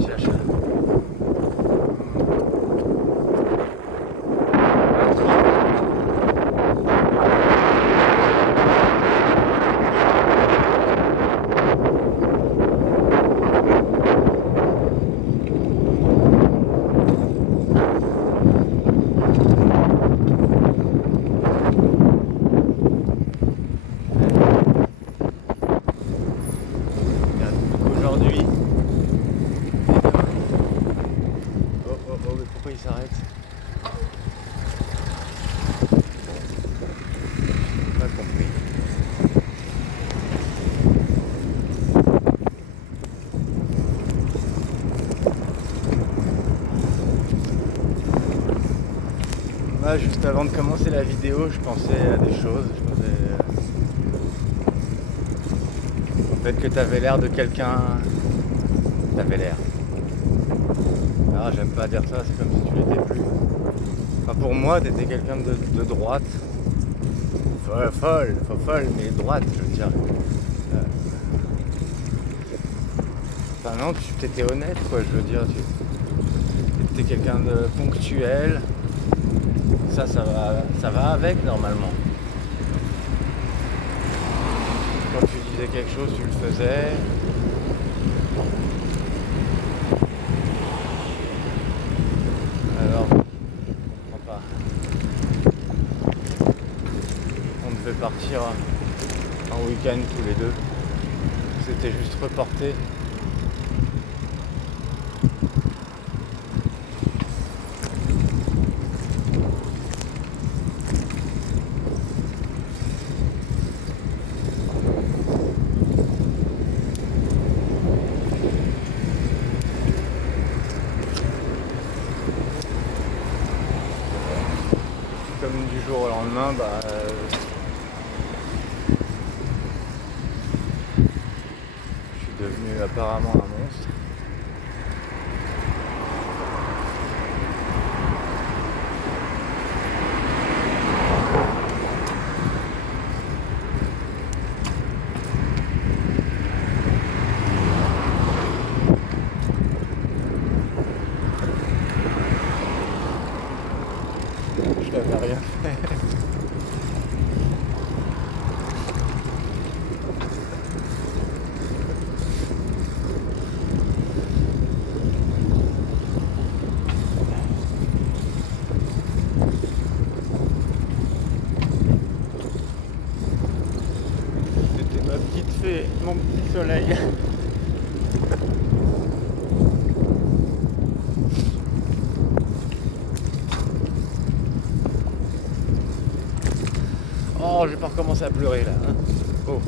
Chacha. Aujourd'hui, mais pourquoi il s'arrête? J'ai pas compris. Là, juste avant de commencer la vidéo, je pensais à des choses. Je pensais au fait que t'avais l'air de quelqu'un. T'avais l'air. Ah, j'aime pas dire ça, c'est comme si tu l'étais plus. Enfin, pour moi, t'étais quelqu'un de droite. Folle, mais droite, je veux dire. Enfin, non, tu t'étais honnête, quoi, je veux dire. Tu étais quelqu'un de ponctuel. Ça va avec, normalement. Quand tu disais quelque chose, tu le faisais. Alors, je comprends pas. On devait partir en week-end tous les deux. C'était juste reporté. Comme du jour au lendemain, je suis devenu apparemment un monstre. Je n'avais rien fait. C'était ma petite fée, mon petit soleil. Oh, je vais pas recommencer à pleurer là. Hein. Oh.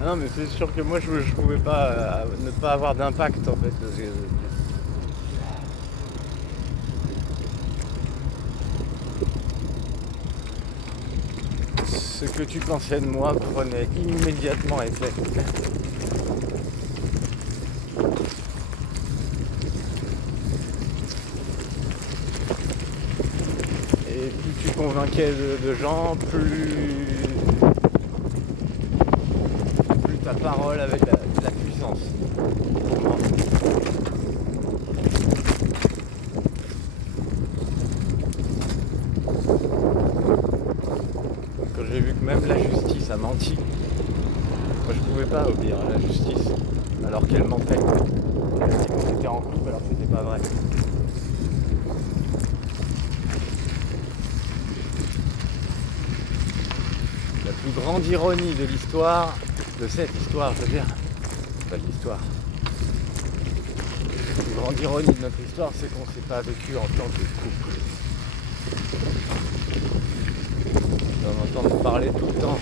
Ah non, mais c'est sûr que moi je pouvais pas ne pas avoir d'impact en fait. Ce que tu pensais de moi prenait immédiatement effet. Et plus tu convainquais de gens, plus ta parole avait de la puissance. Quand j'ai vu que même la justice a menti, moi je pouvais pas obéir à la justice alors qu'elle mentait. Elle a dit qu'on était en couple alors que c'était pas vrai. La plus grande ironie de l'histoire, de cette histoire, je veux dire, pas de l'histoire. La plus grande ironie de notre histoire, c'est qu'on ne s'est pas vécu en tant que couple. On entend parler tout le temps.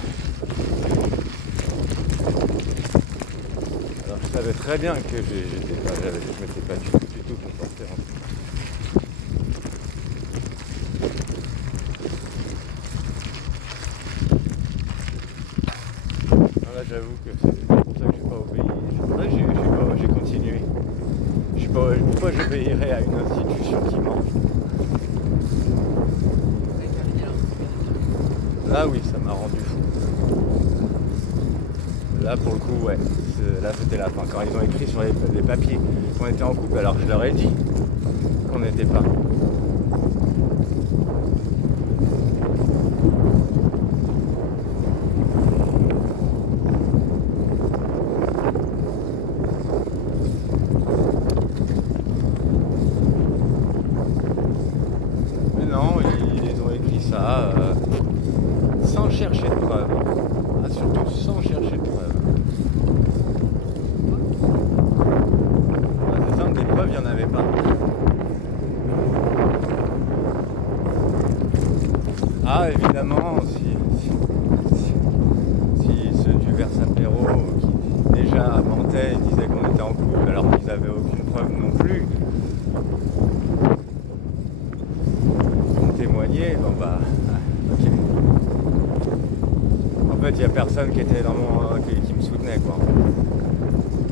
Alors je savais très bien que je m'étais pas du tout comporté en couple. Là j'avoue que c'est pour ça que j'ai pas obéi. J'ai continué. Pourquoi j'obéirais à une institution qui ment? Là oui, ça m'a rendu fou. Là pour le coup, ouais, là c'était la fin. Quand ils ont écrit sur les papiers qu'on était en couple, alors que je leur ai dit qu'on n'était pas. Mais non, ils ont écrit ça sans chercher de preuves. Ah, surtout sans chercher de preuves. Ah, c'est simple, des preuves, il n'y en avait pas. Ah, évidemment, si ceux du Versapéro qui déjà mentaient et disaient qu'on était en couple alors qu'ils n'avaient aucune preuve non plus, ont témoigné, bon bah, ok. En fait, il n'y a personne qui était dans qui me soutenait, quoi.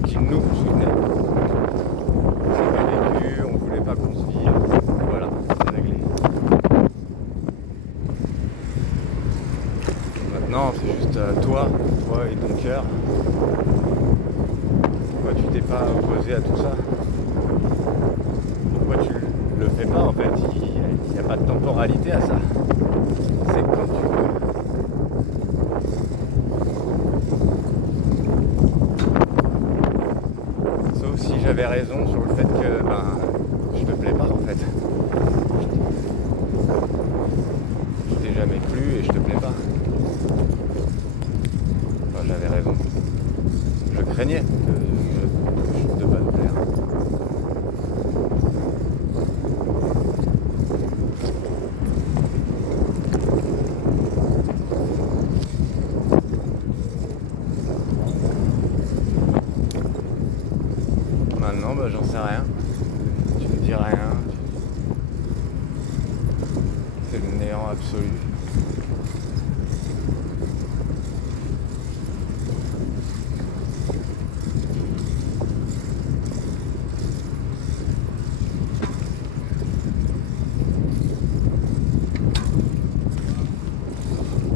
Qui nous soutenait. On avait vécu, on voulait pas qu'on se vive. Voilà, c'est réglé. Maintenant, c'est juste toi et ton cœur. Pourquoi tu t'es pas opposé à tout ça? Pourquoi tu le fais pas en fait? Il n'y a pas de temporalité à ça. C'est quand tu veux. Sauf si j'avais raison sur le fait que je te plais pas en fait. Je t'ai jamais plu et je te plais pas. Enfin, j'avais raison. Je craignais que je ne pas te plaire. Maintenant, j'en sais rien. Tu me dis rien. C'est le néant absolu.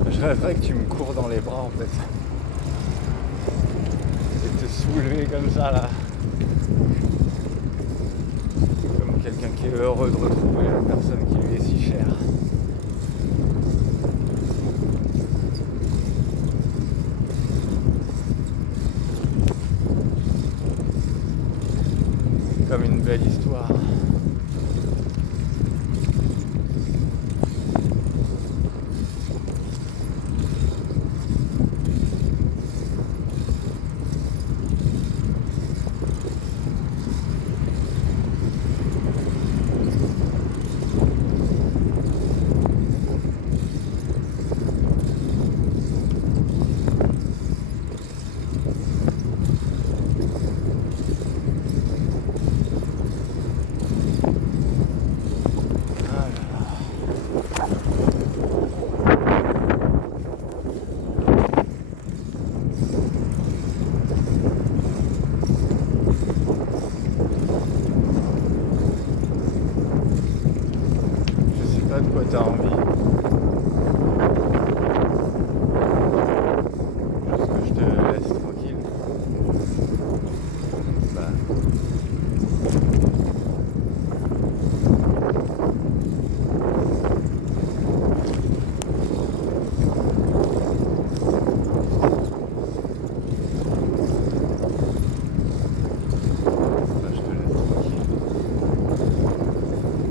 Je rêverais que tu me cours dans les bras en fait. Et te soulever comme ça là. Comme quelqu'un qui est heureux de retrouver la personne qui lui est si chère. Comme une belle histoire. De quoi t'as envie. Juste que je te laisse tranquille. Je te laisse tranquille.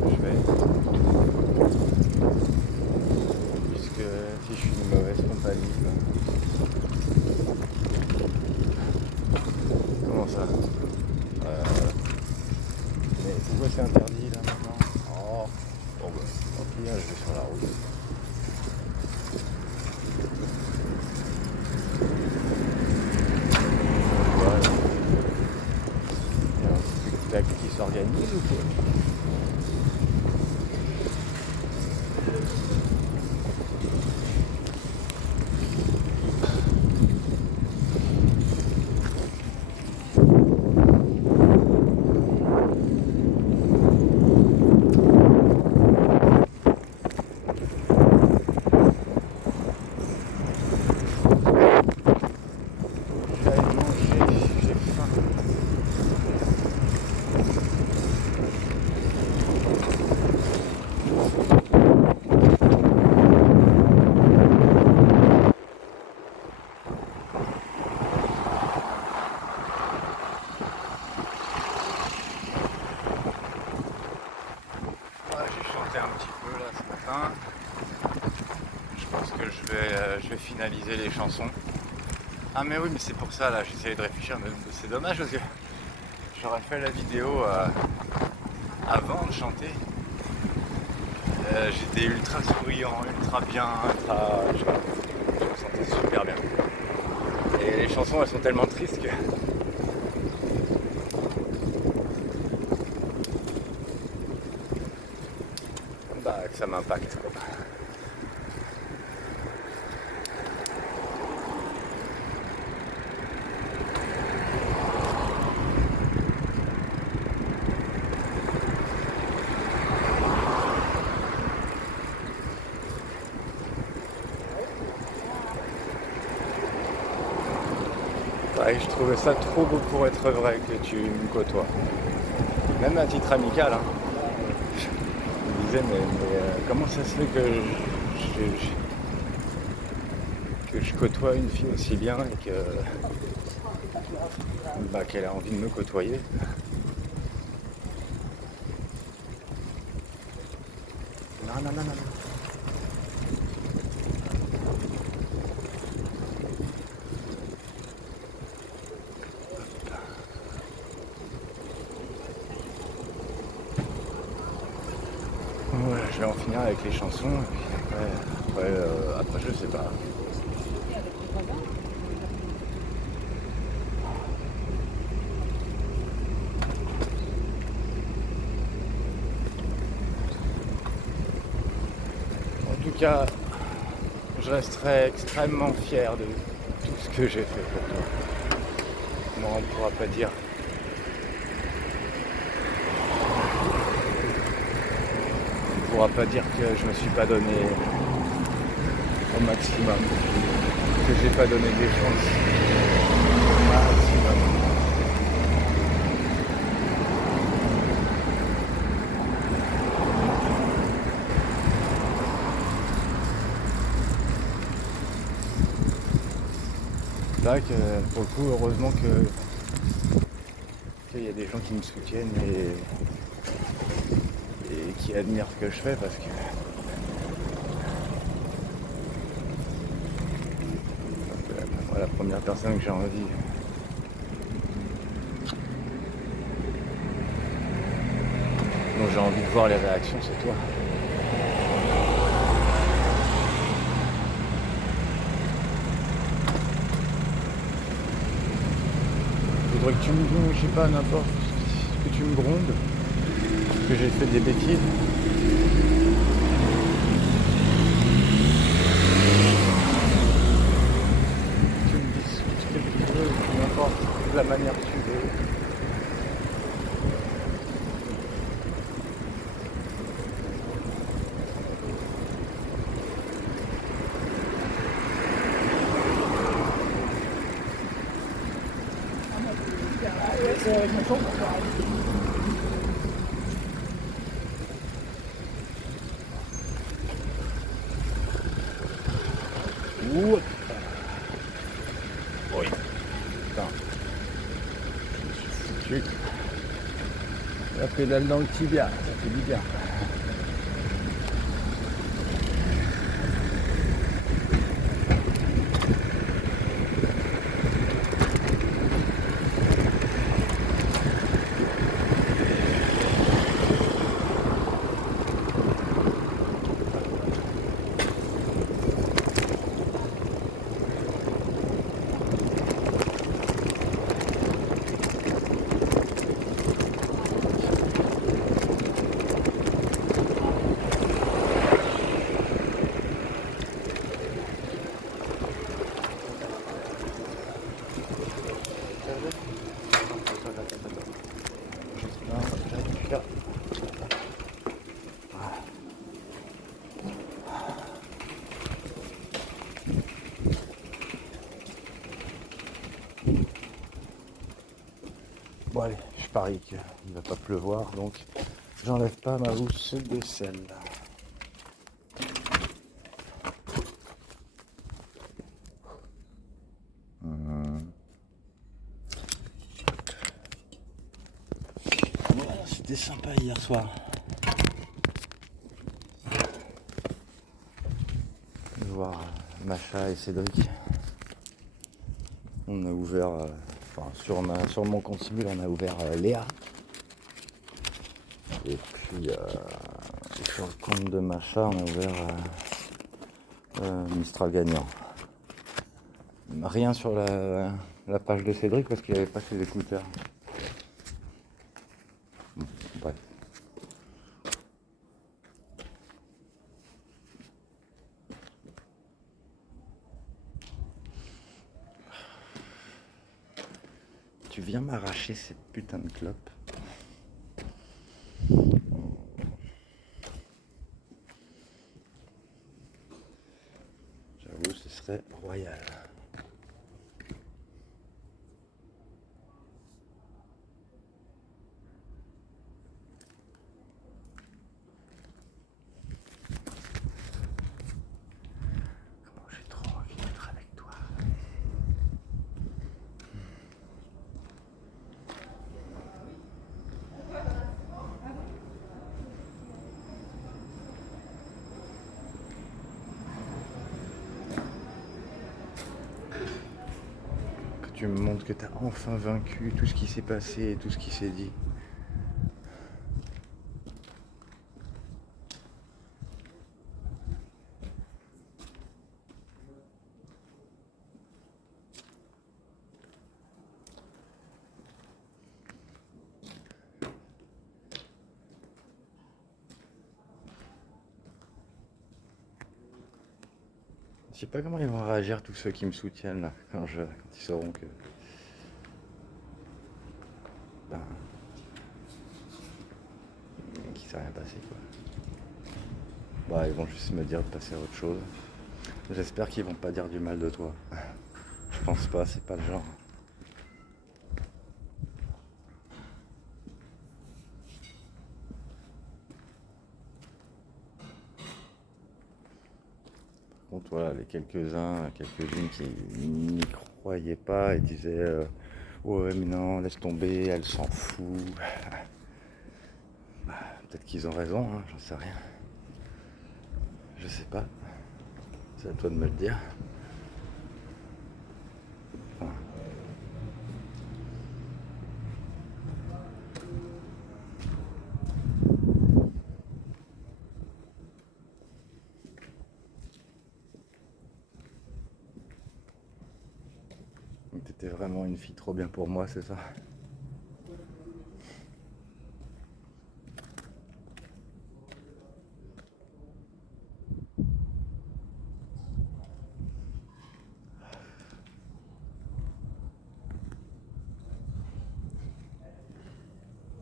Je vais. Puisque si je suis une mauvaise compagnie, comment ça? Mais pourquoi c'est interdit là maintenant? Oh, bon tant pis, je vais sur la route. Voilà. Il y a un spectacle qui s'organise ou quoi? un petit peu là ce matin. Je pense que je vais finaliser les chansons. Ah mais oui, mais c'est pour ça là, j'essayais de réfléchir, mais c'est dommage parce que j'aurais fait la vidéo avant de chanter. J'étais ultra souriant, ultra bien, je me sentais super bien. Et les chansons elles sont tellement tristes que que ça m'impacte. Ouais, je trouvais ça trop beau pour être vrai que tu me côtoies. Même à titre amical. Hein. Je me disais, mais comment ça se fait que je côtoie une fille aussi bien et qu'elle a envie de me côtoyer. Non, non, non, non, non. Ouais, je vais en finir avec les chansons et puis après je sais pas. En tout cas, je resterai extrêmement fier de tout ce que j'ai fait pour toi. Moi, on ne pourra pas dire. On ne pourra pas dire que je me suis pas donné au maximum, que j'ai pas donné des chances au maximum. C'est vrai que pour le coup, heureusement qu'il y a des gens qui me soutiennent et qui admirent ce que je fais parce que moi, la première personne que j'ai envie dont j'ai envie de voir les réactions, c'est toi. Faudrait que tu me, je sais pas, n'importe, que tu me grondes, que j'ai fait des bêtises. Tu me dis ce que tu veux, n'importe, de la manière que tu veux. Ouh. Oui. Putain. Je me suis foutu la pédale dans le tibia, ça fait du bien. Bon allez, je parie qu'il ne va pas pleuvoir, donc j'enlève pas ma housse de sel. Voilà, c'était sympa hier soir. voir Macha et Cédric. On a ouvert, sur mon compte Simul, on a ouvert Léa. Et puis sur le compte de Macha, on a ouvert Mistral gagnant. Rien sur la page de Cédric parce qu'il n'avait pas ses écouteurs. Bon, bref. Tu viens m'arracher cette putain de clope. J'avoue, ce serait royal. Comment j'ai trop envie d'être avec toi. Tu me montres que tu as enfin vaincu tout ce qui s'est passé et tout ce qui s'est dit. Je sais pas comment ils vont réagir tous ceux qui me soutiennent là, quand ils sauront que... qu'il s'est rien passé quoi. Bah ils vont juste me dire de passer à autre chose. J'espère qu'ils vont pas dire du mal de toi. Je pense pas, c'est pas le genre. Par contre voilà, les quelques-unes qui n'y croyaient pas et disaient ouais mais non, laisse tomber, elle s'en fout. Bah, peut-être qu'ils ont raison, hein, j'en sais rien. Je sais pas. C'est à toi de me le dire. Enfin. T'étais vraiment une fille trop bien pour moi, c'est ça?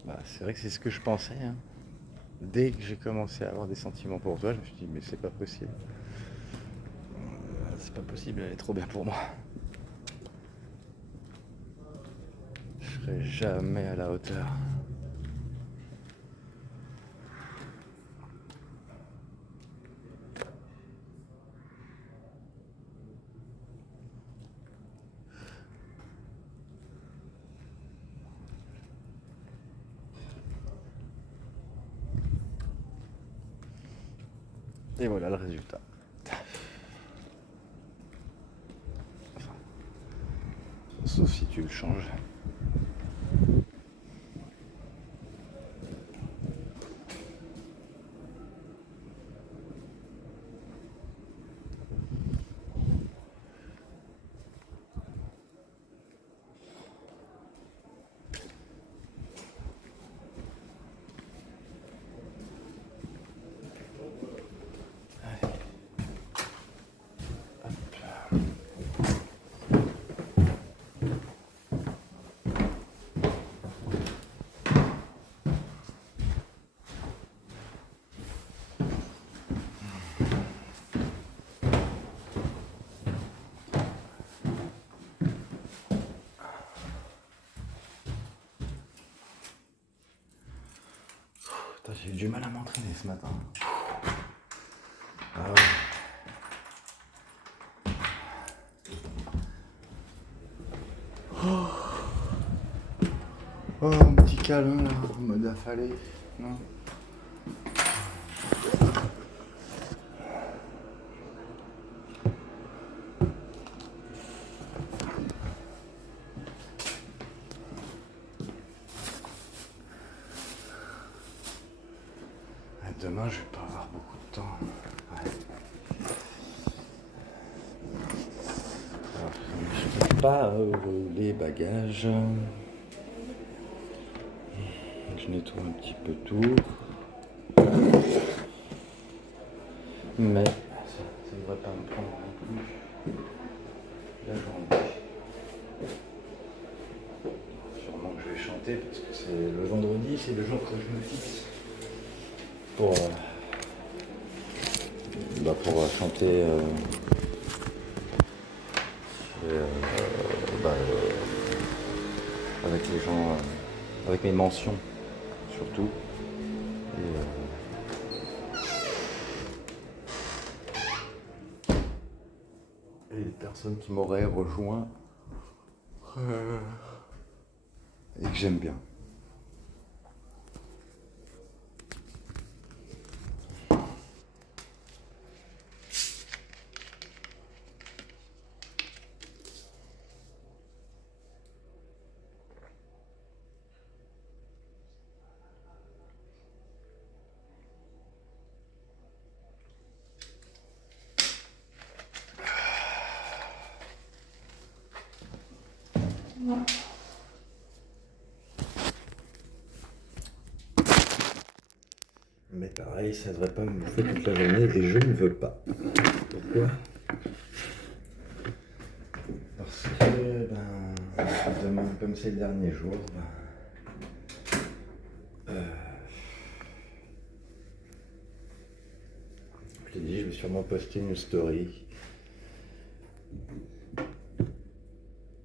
Bah, c'est vrai que c'est ce que je pensais, hein. Dès que j'ai commencé à avoir des sentiments pour toi, je me suis dit mais c'est pas possible. C'est pas possible, elle est trop bien pour moi. Je serai jamais à la hauteur. Et voilà le résultat. Enfin, sauf si tu le changes. Putain, j'ai eu du mal à m'entraîner ce matin. Ah ouais. Oh, un petit câlin là, en mode affalé, non? demain je vais pas avoir beaucoup de temps. Ouais. Alors, je ne pas les bagages. Je nettoie un petit peu tout. Mais ça ne devrait pas me prendre non plus la journée. Sûrement que je vais chanter parce que c'est le vendredi, c'est le jour que je me fixe pour chanter avec les gens, avec mes mentions surtout. Et les personnes qui m'auraient rejoint et que j'aime bien. Mais pareil, ça devrait pas me bouffer toute la journée et je ne veux pas. Pourquoi ? Parce que demain, comme c'est le dernier jour, je t'ai dit, je vais sûrement poster une story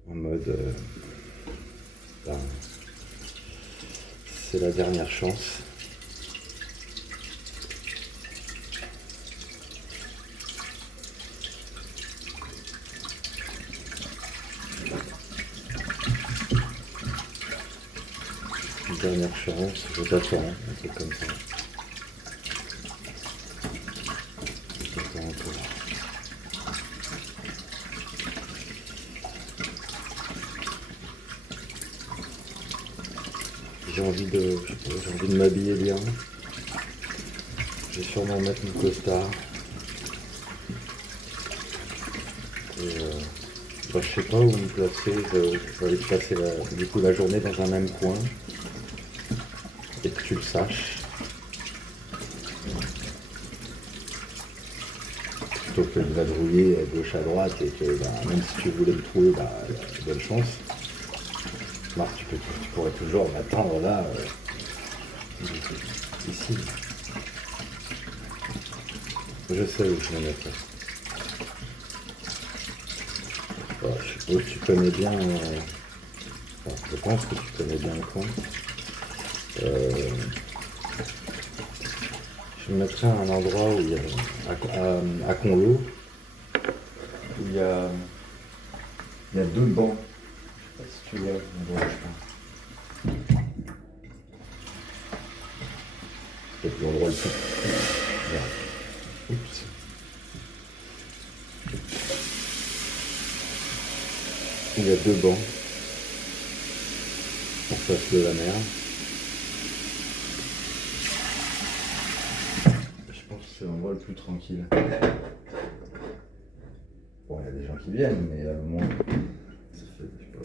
en mode c'est la dernière chance. Dernière chance, je t'attends, un truc comme ça. Je t'attends encore. J'ai envie de m'habiller bien. Je vais sûrement mettre mon costard. Et je sais pas où me placer. Je vais aller passer la journée dans un même coin. Et que tu le saches. Plutôt que de vadrouiller à gauche à droite et que même si tu voulais me trouver, bonne chance. Marc, tu pourrais toujours m'attendre là, ici. Je sais où je vais mettre ça. Bon, je suppose que tu connais bien. Je pense que tu connais bien le coin. Je me mettrai à un endroit où il y a, à Conlo, où il y a 2 bancs. Je sais pas si tu vois l'endroit où je pense. C'est peut-être l'endroit le plus. Oups. Il y a 2 bancs en face de la mer. Je pense que c'est l'endroit le plus tranquille. Bon, il y a des gens qui viennent, mais au moins, ça fait, je sais pas,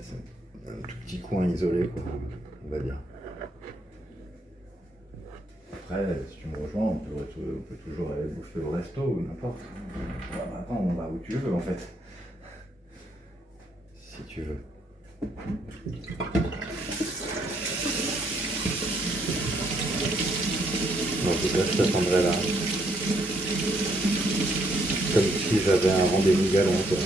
c'est un tout petit coin isolé, quoi, on va dire. Après, si tu me rejoins, on peut toujours aller bouffer au resto ou n'importe. Attends, on va où tu veux en fait. Si tu veux. Bon, en tout cas, je t'attendrai là. Comme si j'avais un rendez-vous galant, quoi.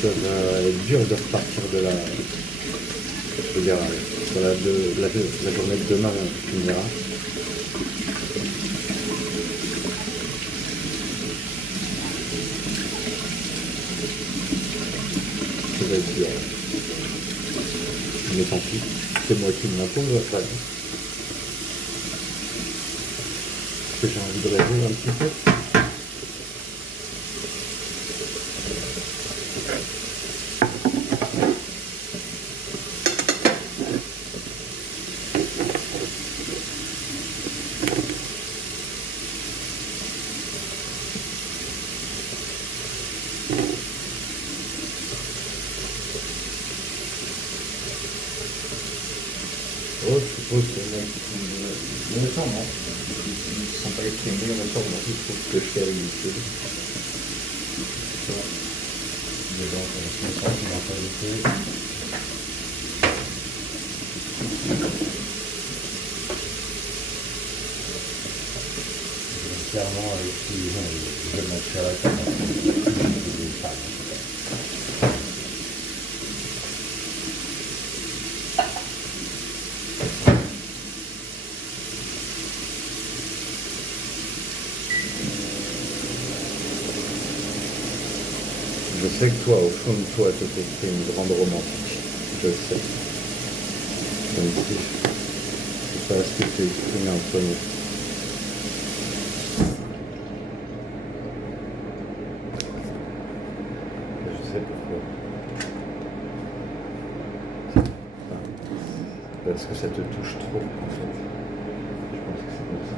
Ça va être dur de repartir de garage. La journée de demain finira. Ça va être dur. Mais tant pis. C'est moi qui m'impose ça. Parce que j'ai envie de rêver un petit peu. Oh, je suppose que les mecs qui font de temps, non? Ils ne sont pas exprimés, on attend, moi, ils trouvent que je fais avec YouTube. Des gens qui ont 5 ans qui n'ont pas été. Clairement, avec qui je m'attirerai comme des femmes. Je sais que toi, au fond de toi, tu es une grande romantique. Je le sais. Même si je sais pas ce que tu exprimes en premier. Je sais pourquoi. Parce que ça te touche trop, en fait. Je pense que c'est pour ça.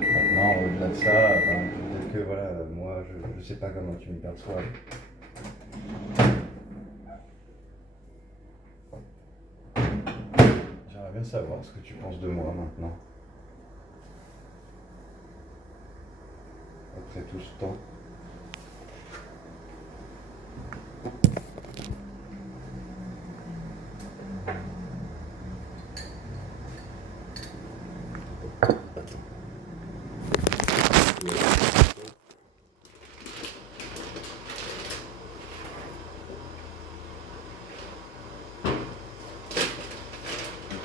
Maintenant, au-delà de ça, ben, peut-être que voilà, moi, je sais pas comment tu me perçois. J'aimerais bien savoir ce que tu penses de moi maintenant. Après tout ce temps.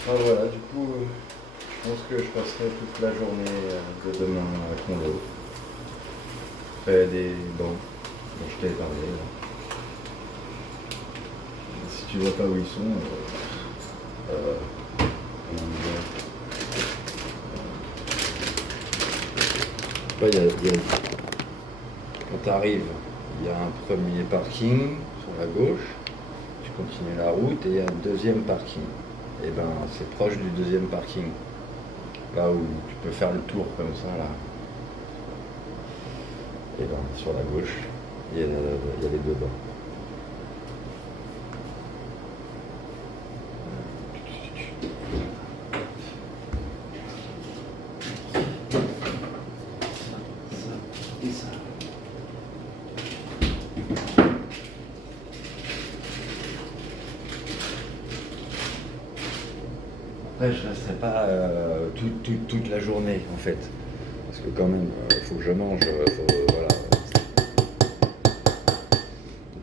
Enfin, voilà, du coup, je pense que je passerai toute la journée de demain à Conlo. Près des bancs dont je t'ai parlé. Là. Si tu vois pas où ils sont, comment dire, là, quand tu arrives, il y a un premier parking sur la gauche, tu continues la route et il y a un deuxième parking. Et ben c'est proche du deuxième parking, là où tu peux faire le tour comme ça là. Et ben sur la gauche, il y a les deux bancs. Après, je ne resterai pas toute la journée, en fait. Parce que quand même, il faut que je mange, voilà.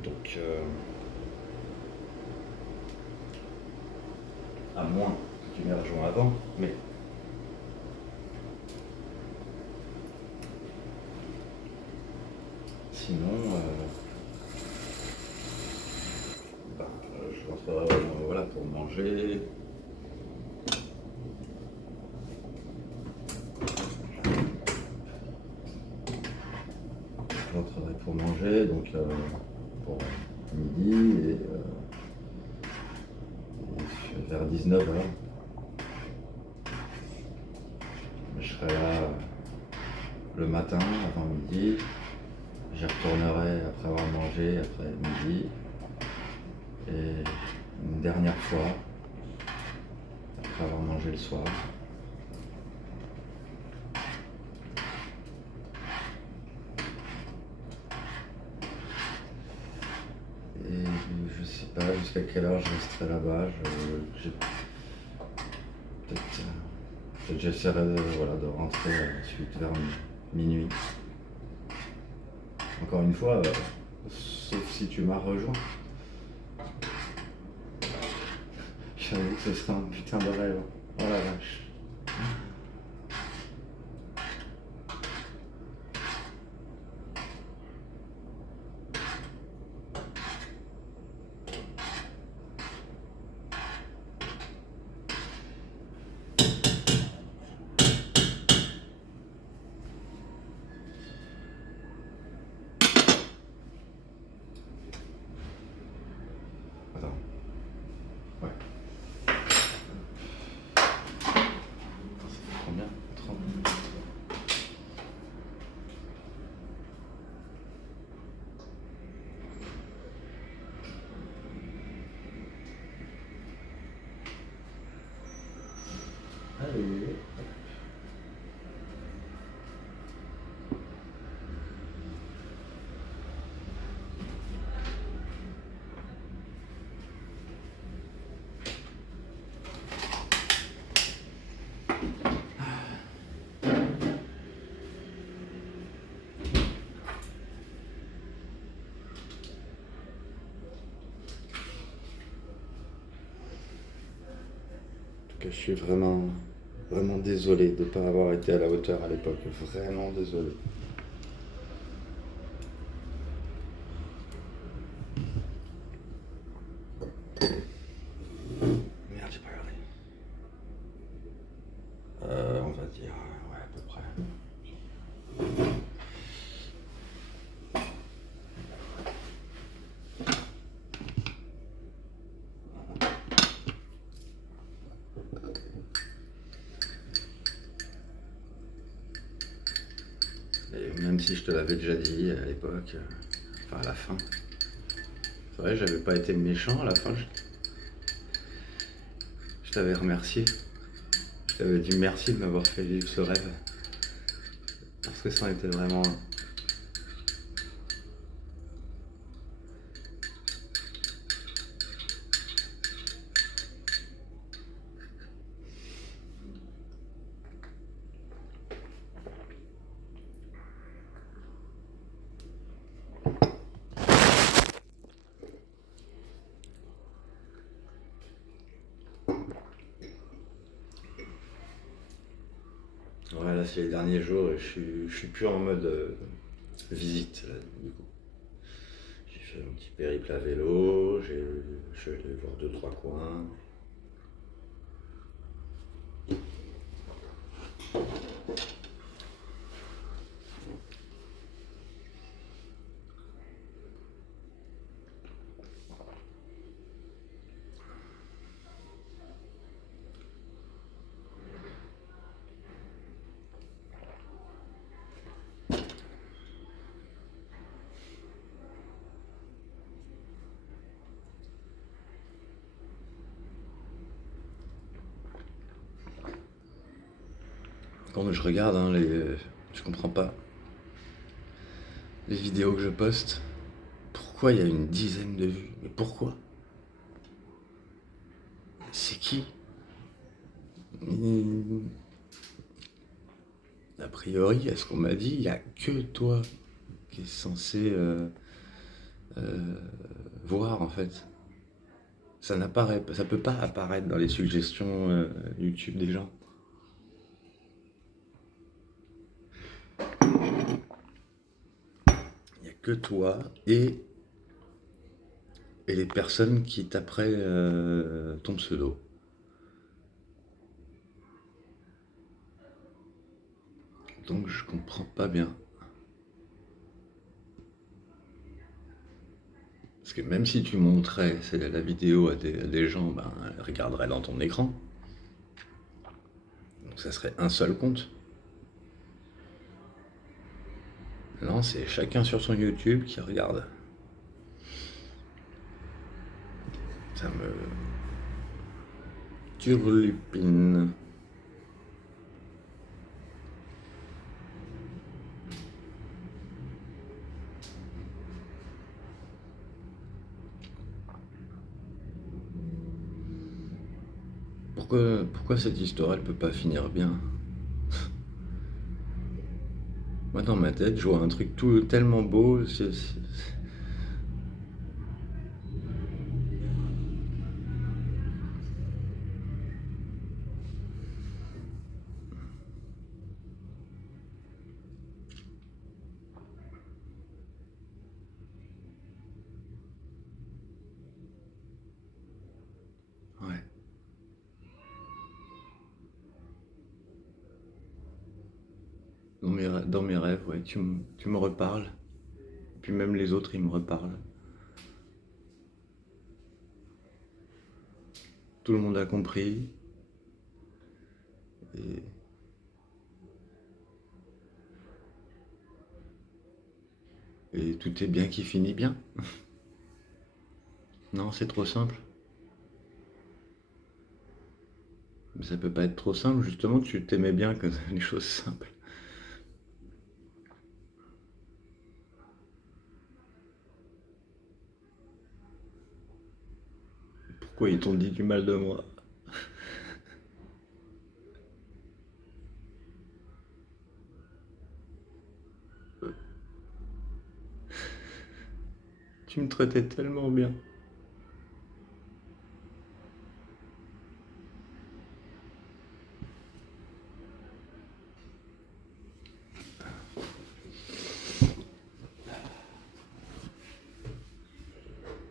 Donc, à moins que tu m'aies rejoint avant, mais... Sinon, je rentrerai voilà, pour manger. Je rentrerai pour manger, donc pour midi et vers 19h. Je serai là le matin avant midi. J'y retournerai après avoir mangé, après midi. Et une dernière fois, après avoir mangé le soir. Et je sais pas jusqu'à quelle heure je resterai là-bas. Peut-être j'essaierai de rentrer ensuite vers minuit. Encore une fois, sauf si tu m'as rejoint. J'avoue que ce serait un putain de rêve. Oh la vache. Allez. Je suis vraiment, vraiment désolé de ne pas avoir été à la hauteur à l'époque. Vraiment désolé. Merde, j'ai pas regardé. On va dire, ouais, à peu près. Et même si je te l'avais déjà dit à l'époque, enfin à la fin, c'est vrai, j'avais pas été méchant à la fin. Je t'avais remercié. Je t'avais dit merci de m'avoir fait vivre ce rêve. Parce que ça en était vraiment un. Ouais, là, c'est les derniers jours et je suis plus en mode visite, là, du coup. J'ai fait un petit périple à vélo, je suis allé voir deux, trois coins. Quand je regarde, hein, je comprends pas les vidéos que je poste. Pourquoi il y a une dizaine de vues? Mais pourquoi? C'est qui? A priori, à ce qu'on m'a dit, il n'y a que toi qui est censé voir en fait. Ça n'apparaît pas, ça peut pas apparaître dans les suggestions YouTube des gens. Il n'y a que toi et les personnes qui taperaient ton pseudo. Donc je comprends pas bien. Parce que même si tu montrais la vidéo à des gens, ben, ils regarderaient dans ton écran. Donc ça serait un seul compte. Non, c'est chacun sur son YouTube qui regarde. Ça me turlupine. Pourquoi cette histoire elle peut pas finir bien? Moi dans ma tête je vois un truc tellement beau. Ouais. Dans mes rêves, ouais, tu me reparles. Puis même les autres ils me reparlent. Tout le monde a compris. Et, et tout est bien qui finit bien. Non, c'est trop simple. Mais ça peut pas être trop simple, justement, tu t'aimais bien que les choses simples. Pourquoi ils t'ont dit du mal de moi? Tu me traitais tellement bien.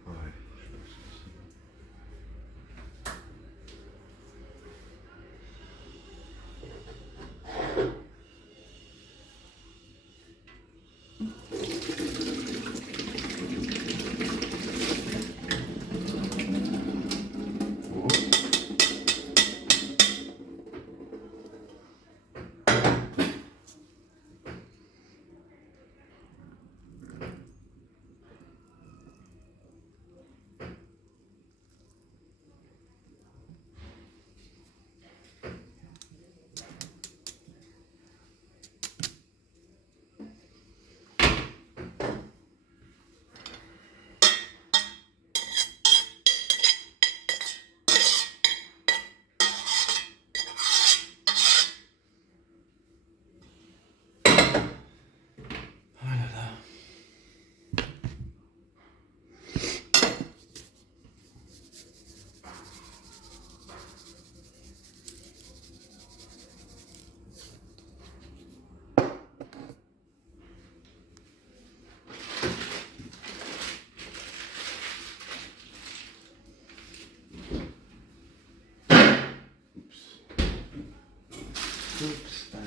Ouais, je pense que oh là là. Oups,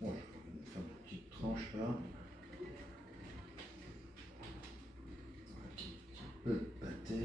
bon, je vais faire une petite tranche là. Un petit peu de pâté.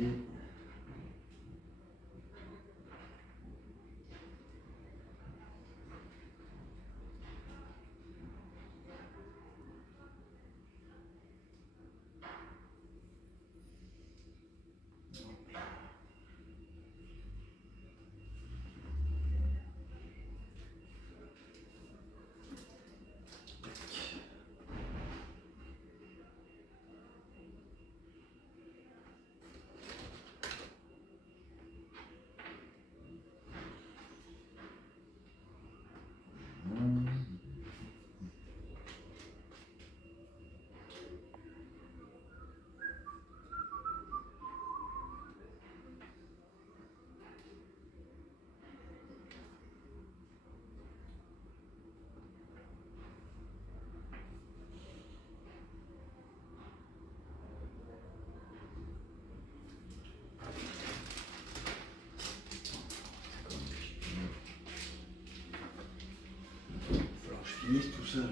Il va falloir que je finisse tout ça là.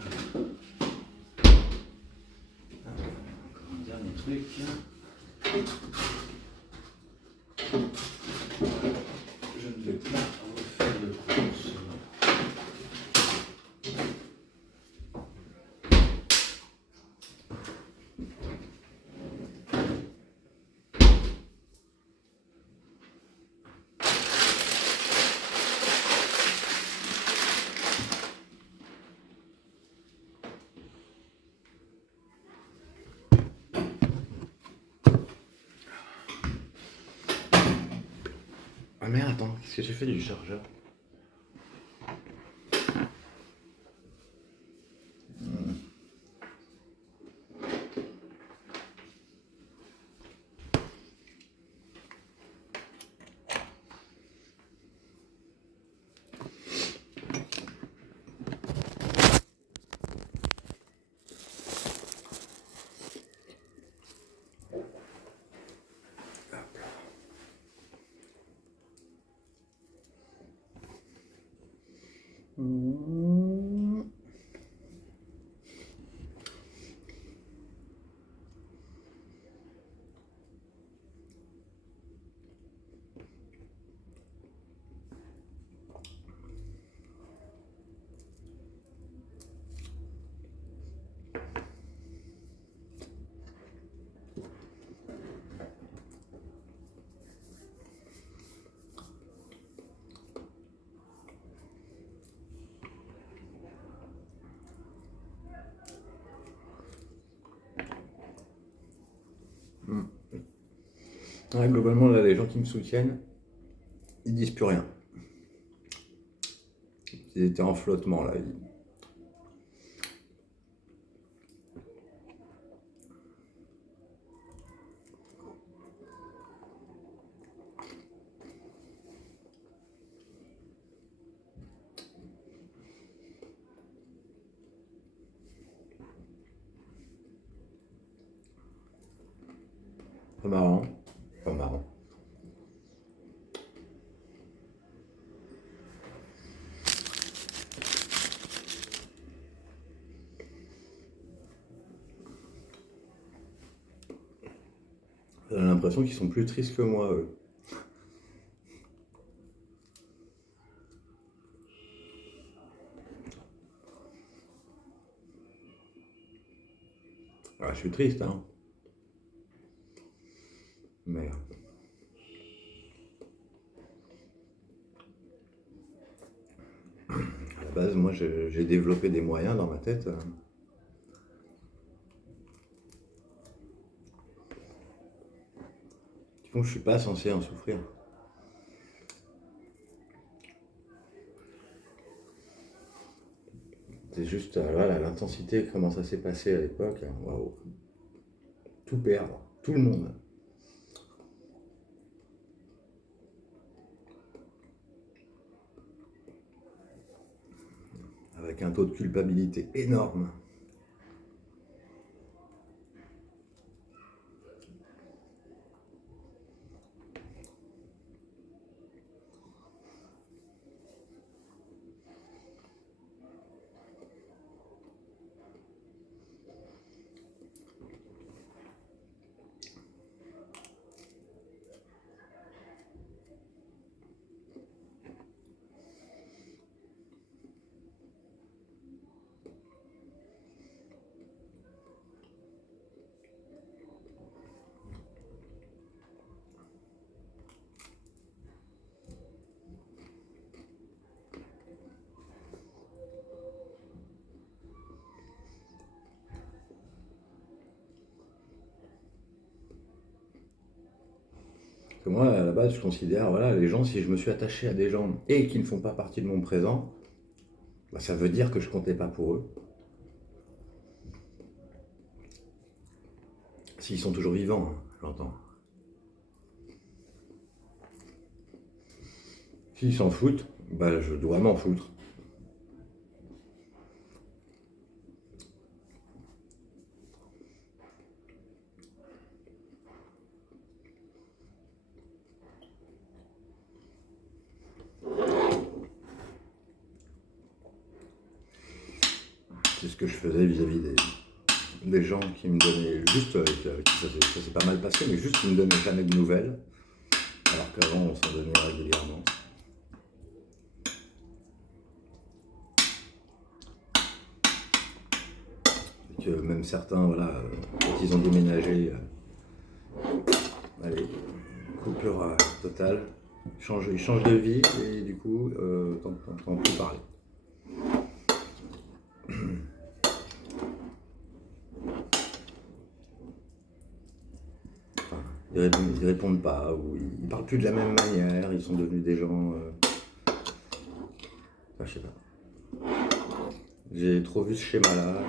Encore un dernier truc. Je ne vais pas refaire de course. Ah merde, attends, qu'est-ce que j'ai fait du chargeur? Ouais, globalement, là, les gens qui me soutiennent, ils disent plus rien. Ils étaient en flottement, là. Pas marrant. Pas marrant. J'ai l'impression qu'ils sont plus tristes que moi, eux. Ouais, je suis triste, hein. Mais à la base, moi, j'ai développé des moyens dans ma tête. Qui font que je suis pas censé en souffrir. C'est juste, voilà, l'intensité, comment ça s'est passé à l'époque. Waouh. Tout perdre. Tout le monde. Avec un taux de culpabilité énorme. Que moi, à la base, je considère, voilà, les gens, si je me suis attaché à des gens et qui ne font pas partie de mon présent, bah, ça veut dire que je comptais pas pour eux. S'ils sont toujours vivants, hein, j'entends. S'ils s'en foutent, bah, je dois m'en foutre. C'est ce que je faisais vis-à-vis des gens qui me donnaient juste, avec qui ça s'est pas mal passé, mais juste qui me donnaient jamais de nouvelles, alors qu'avant on s'en donnait régulièrement. Et que même certains, voilà, quand ils ont déménagé, allez, coupure totale, ils changent de vie et du coup, t'entends plus parler. Enfin, ils répondent pas, ou ils parlent plus de la même manière, ils sont devenus des gens. Enfin, je sais pas. J'ai trop vu ce schéma-là.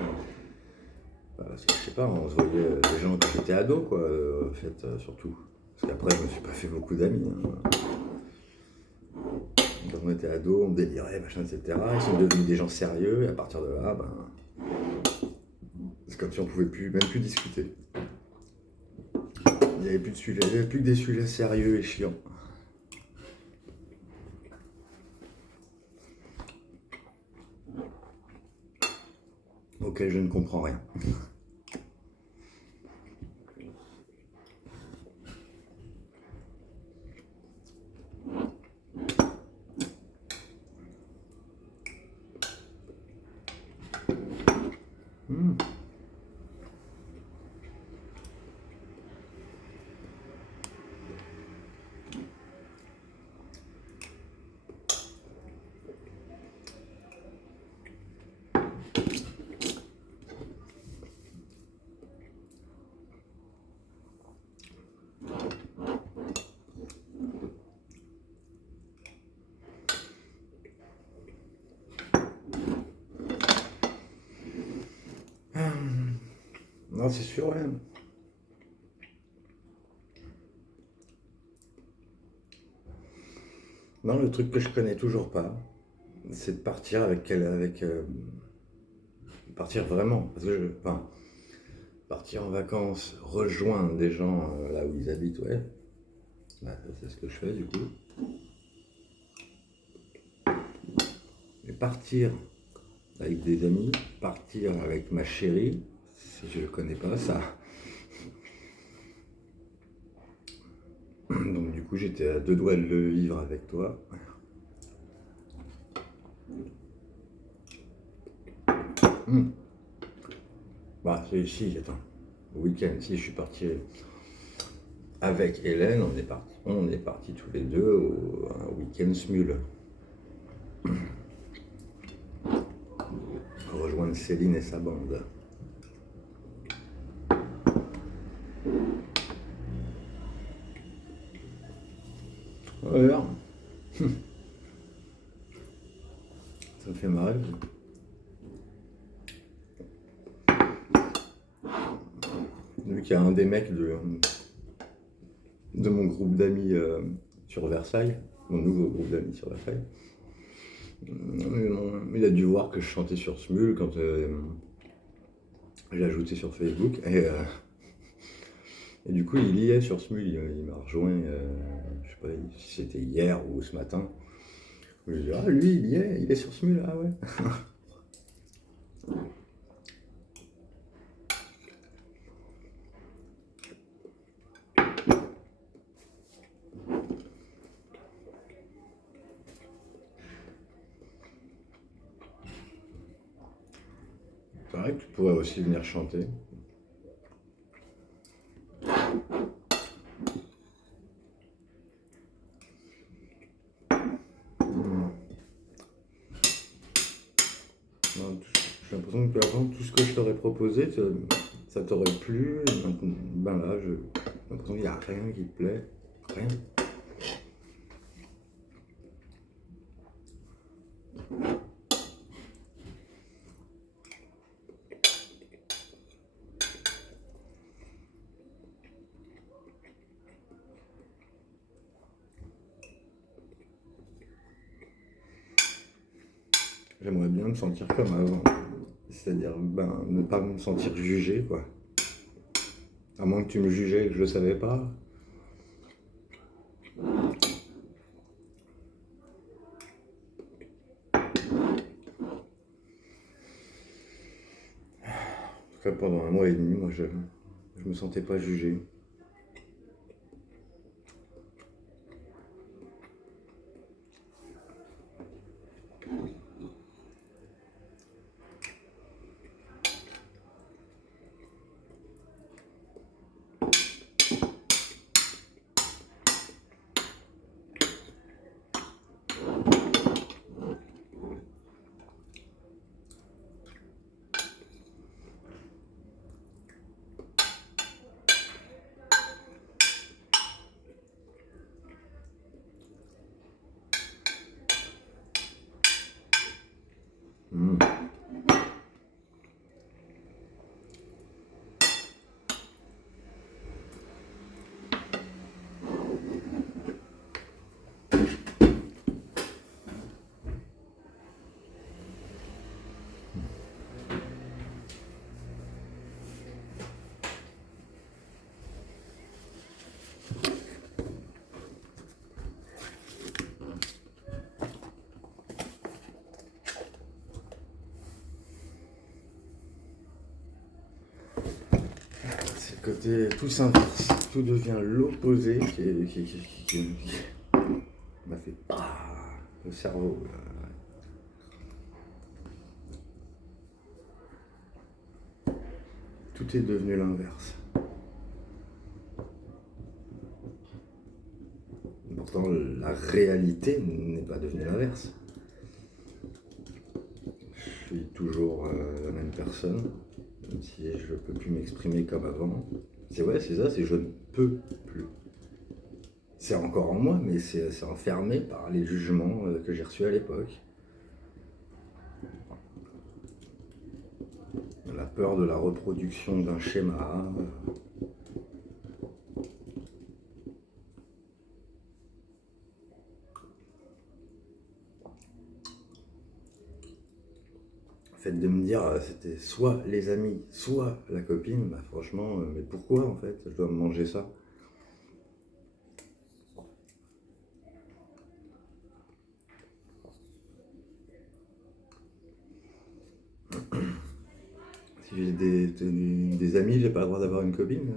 Parce que je sais pas, on se voyait des gens quand j'étais ado, quoi, en fait, surtout. Parce qu'après, je me suis pas fait beaucoup d'amis. Hein. Quand on était ado, on délirait, machin, etc. Ils sont devenus des gens sérieux, et à partir de là, ben, c'est comme si on pouvait plus, même plus discuter. Il n'y avait plus de sujets, il n'y avait plus que des sujets sérieux et chiants. Auxquels je ne comprends rien. Ah, c'est sûr, ouais. Non, le truc que je connais toujours pas, c'est de partir partir vraiment. Enfin, partir en vacances, rejoindre des gens là où ils habitent, ouais. Bah, ça, c'est ce que je fais du coup. Mais partir avec des amis, partir avec ma chérie, si je ne connais pas ça. Donc du coup j'étais à deux doigts de le vivre avec toi. Hmm. Bah si, attends. Le week-end, si je suis parti avec Hélène, on est parti tous les deux au un week-end smule. Rejoindre Céline et sa bande. Alors, ça me fait marrer. Vu qu'il y a un des mecs de mon groupe d'amis sur Versailles, mon nouveau groupe d'amis sur Versailles, il a dû voir que je chantais sur Smule quand j'ai ajouté sur Facebook. Et du coup, il y est sur Smule, il m'a rejoint, je sais pas si c'était hier ou ce matin. Je lui ai dit, ah lui, il est sur Smule, ah ouais. C'est vrai que tu pourrais aussi venir chanter. Non, j'ai l'impression que avant, tout ce que je t'aurais proposé, ça t'aurait plu. Ben là, j'ai l'impression qu'il n'y a rien qui te plaît. Rien. J'aimerais bien me sentir comme avant. C'est-à-dire, ben, ne pas me sentir jugé, quoi. À moins que tu me jugeais et que je le savais pas. En tout cas, pendant un mois et demi, moi, je me sentais pas jugé. Hmm. C'est le côté tout s'inverse, tout devient l'opposé qui m'a fait le cerveau. Tout est devenu l'inverse. Pourtant, la réalité n'est pas devenue l'inverse. Je suis toujours la même personne, même si je ne peux plus m'exprimer comme avant. C'est ça, c'est je ne peux plus. C'est encore en moi, mais c'est enfermé par les jugements que j'ai reçus à l'époque. Voilà. peur de la reproduction d'un schéma. Le fait de me dire c'était soit les amis, soit la copine, bah franchement, mais pourquoi en fait je dois me manger ça? Si j'ai des amis, j'ai pas le droit d'avoir une copine?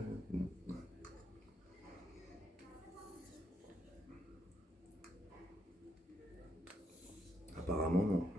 Apparemment non.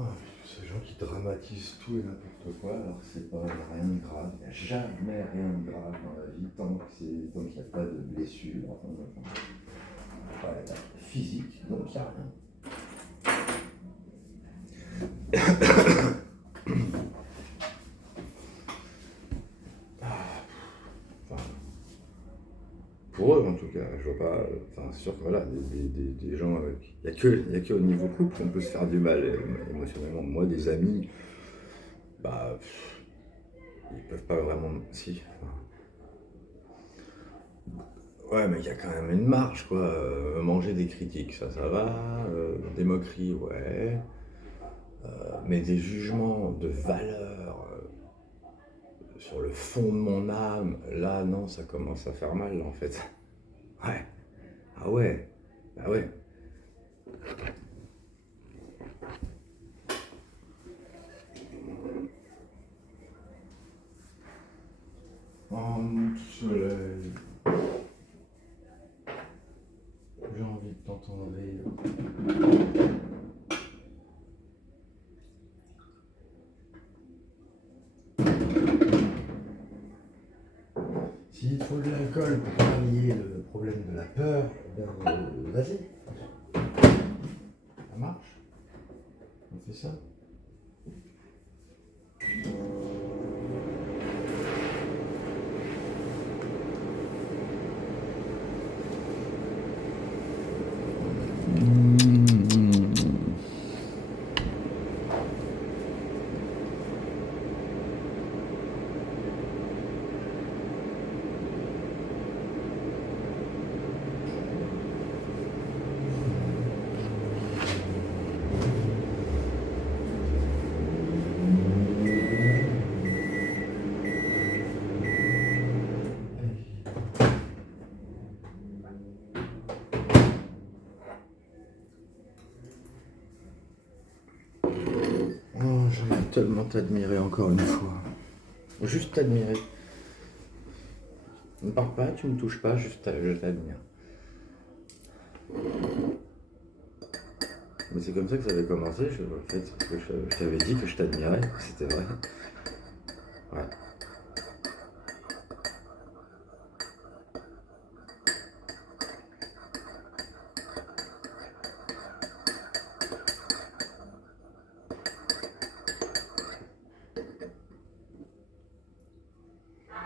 Ah, ces gens qui dramatisent tout et n'importe quoi, alors que c'est pas rien de grave, il n'y a jamais rien de grave dans la vie tant qu'il n'y a pas de blessure, physique, donc il n'y a rien. Enfin, pour eux en tout cas, je vois pas. Enfin, c'est sûr que voilà, des gens, il n'y a que au niveau couple qu'on peut se faire du mal émotionnellement. Moi, des amis, bah, ils peuvent pas vraiment. Si. Enfin, ouais, mais il y a quand même une marge, quoi. Manger des critiques, ça va. Des moqueries, ouais. Mais des jugements de valeur sur le fond de mon âme, là, non, ça commence à faire mal, en fait. Ouais. Ah ouais. Ah ouais. Soleil. J'ai envie de t'entendre rire. S'il faut de l'alcool pour pallier le problème de la peur, vas-y. Ça marche. On fait ça. Oh, j'aimerais tellement t'admirer encore une fois. Juste t'admirer. Ne parle pas, tu me touches pas, juste je t'admire. Mais c'est comme ça que ça avait commencé, en fait, parce que je t'avais dit que je t'admirais, c'était vrai. Ouais.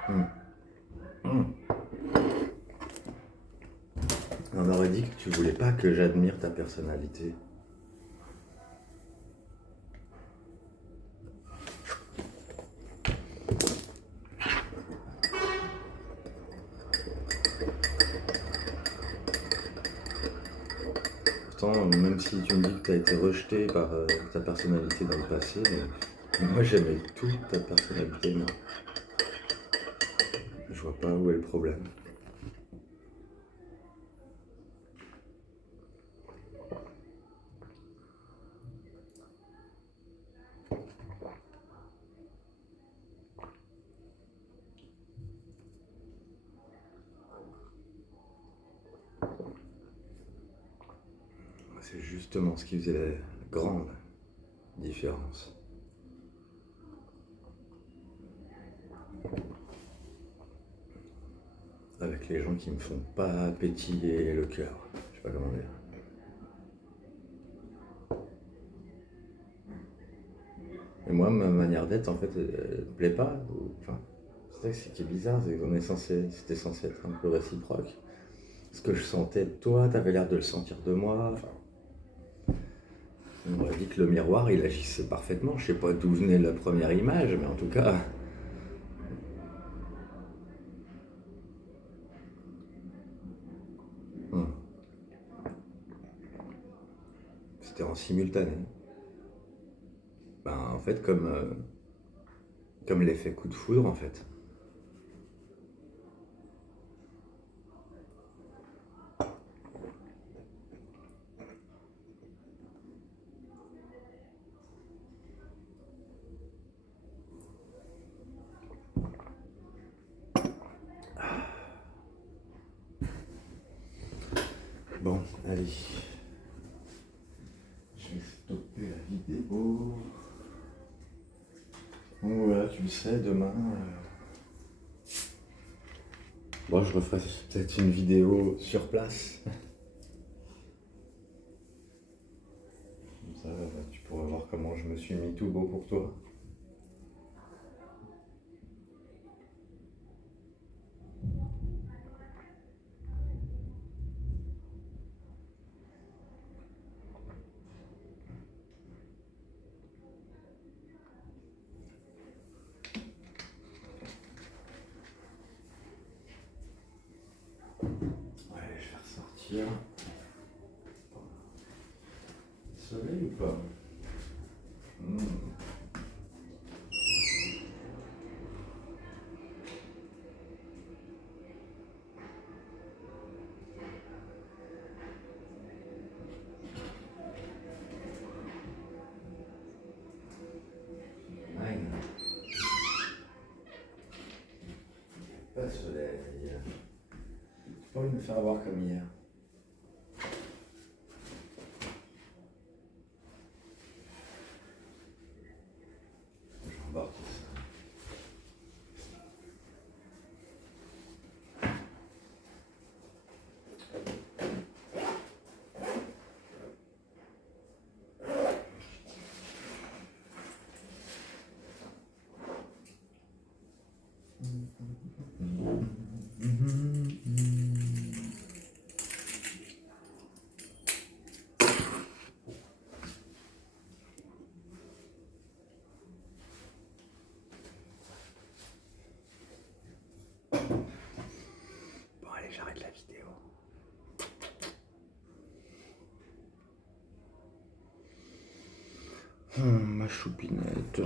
Hum. Hum. On aurait dit que tu voulais pas que j'admire ta personnalité. Pourtant, même si tu me dis que tu as été rejeté par ta personnalité dans le passé, mais moi j'aimais toute ta personnalité, moi. Je vois pas où est le problème. C'est justement ce qui faisait la grande différence. Avec les gens qui me font pas pétiller le cœur. Je sais pas comment dire. Et moi, ma manière d'être, en fait, elle me plaît pas. Enfin, c'est ça qui est bizarre, c'est qu'on est c'était censé être un peu réciproque. Ce que je sentais de toi, t'avais l'air de le sentir de moi. Enfin, on m'aurait dit que le miroir, il agissait parfaitement. Je sais pas d'où venait la première image, mais en tout cas. C'était en simultané. Ben, en fait, comme l'effet coup de foudre, en fait. Bon, allez. Je vais stopper la vidéo. Bon, voilà, tu le sais, demain. Bon, je referai peut-être une vidéo sur place. Comme ça, tu pourras voir comment je me suis mis tout beau pour toi. Ouais, je vais ressortir. Soleil ou pas? Nine. Pas de soleil. J'ai pas envie de me faire avoir comme hier. J'embarque ça. Bon, allez, j'arrête la vidéo. Ma choupinette.